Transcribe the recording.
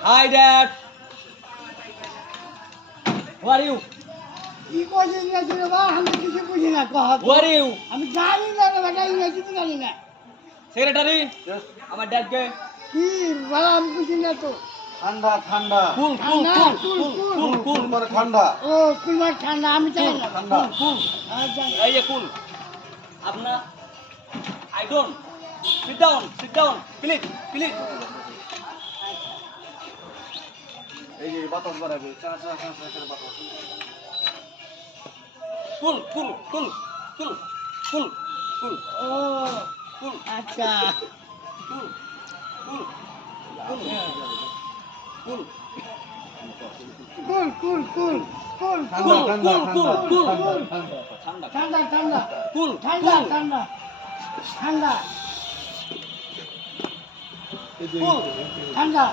Hi, Dad. Who are you? কি কইছিস না তুই বাবা আমি কিছু বুঝি না কহ Who are you? আমি জানি না রে বেটা ইংরেজি তো জানি না Secretary? আমার dad কে কি বাবা আমি বুঝি না তো ঠান্ডা ঠান্ডা cool, cool, cool, cool, cool, করে ঠান্ডা ও কুলবার ঠান্ডা আমি জানি না ঠান্ডা cool. জানি এই যে cool. আপনা I don't. Sit down. Please, please. এই যে বাতাস বাড়াবে চা চা চা চা করে বাতাস Cool, cool, cool, cool, cool, cool, ও cool, আচ্ছা cool, cool, cool, cool. কুল কুল কুল কুল ঠান্ডা Cool, ঠান্ডা cool, ঠান্ডা cool, ঠান্ডা ঠান্ডা, ঠান্ডা ঠান্ডা cool, ঠান্ডা cool, ঠান্ডা ঠান্ডা cool. ঠান্ডা